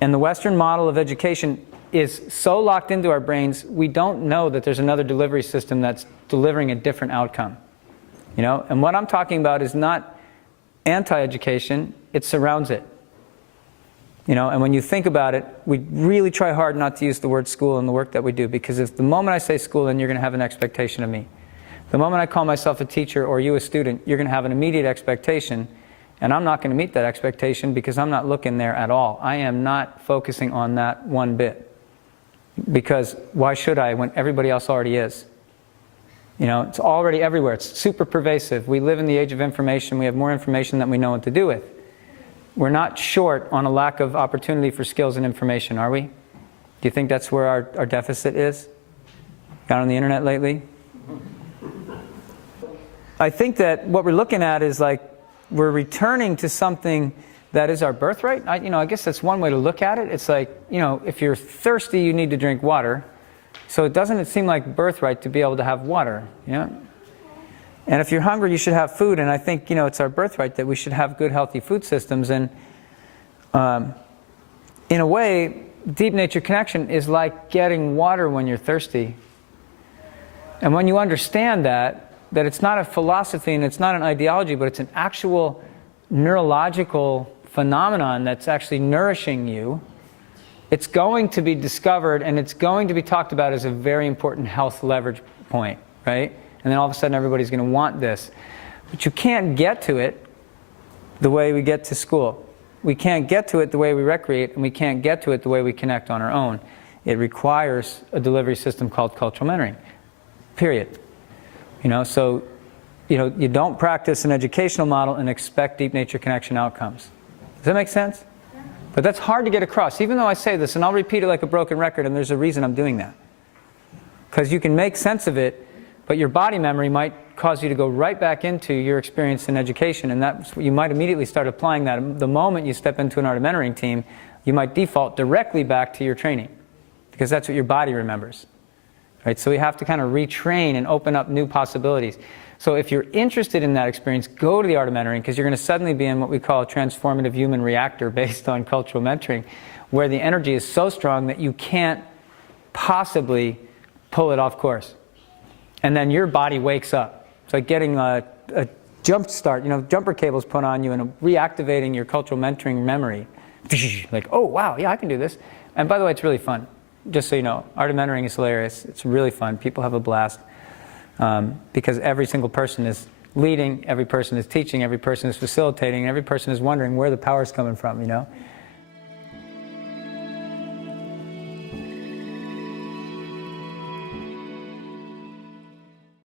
And the Western model of education is so locked into our brains, we don't know that there's another delivery system that's delivering a different outcome. You know? And what I'm talking about is not anti-education, it surrounds it. You know, and when you think about it, we really try hard not to use the word school in the work that we do, because if the moment I say school, then you're going to have an expectation of me. The moment I call myself a teacher or you a student, you're going to have an immediate expectation, and I'm not going to meet that expectation because I'm not looking there at all. I am not focusing on that one bit. Because why should I when everybody else already is? You know, it's already everywhere. It's super pervasive. We live in the age of information. We have more information than we know what to do with. We're not short on a lack of opportunity for skills and information, are we? Do you think that's where our deficit is? Got on the internet lately? I think that what we're looking at is like we're returning to something that is our birthright. I guess that's one way to look at it. It's like, you know, if you're thirsty, you need to drink water. So doesn't it seem like birthright to be able to have water? You know? And if you're hungry, you should have food. And I think, you know, it's our birthright that we should have good, healthy food systems. And in a way, deep nature connection is like getting water when you're thirsty. And when you understand that it's not a philosophy and it's not an ideology, but it's an actual neurological phenomenon that's actually nourishing you, it's going to be discovered and it's going to be talked about as a very important health leverage point, right? And then all of a sudden everybody's going to want this. But you can't get to it the way we get to school. We can't get to it the way we recreate, and we can't get to it the way we connect on our own. It requires a delivery system called cultural mentoring, period. You know, so you don't practice an educational model and expect deep nature connection outcomes. Does that make sense? But that's hard to get across, even though I say this, and I'll repeat it like a broken record, and there's a reason I'm doing that. Because you can make sense of it, but your body memory might cause you to go right back into your experience in education, and you might immediately start applying that. The moment you step into an art of mentoring team, you might default directly back to your training, because that's what your body remembers. Right? So we have to kind of retrain and open up new possibilities. So if you're interested in that experience, go to the art of mentoring, because you're going to suddenly be in what we call a transformative human reactor based on cultural mentoring, where the energy is so strong that you can't possibly pull it off course. And then your body wakes up. It's like getting a jump start, you know, jumper cables put on you and reactivating your cultural mentoring memory. Like, oh, wow, yeah, I can do this. And by the way, it's really fun. Just so you know, art of mentoring is hilarious. It's really fun. People have a blast. Because every single person is leading, every person is teaching, every person is facilitating, and every person is wondering where the power is coming from, you know.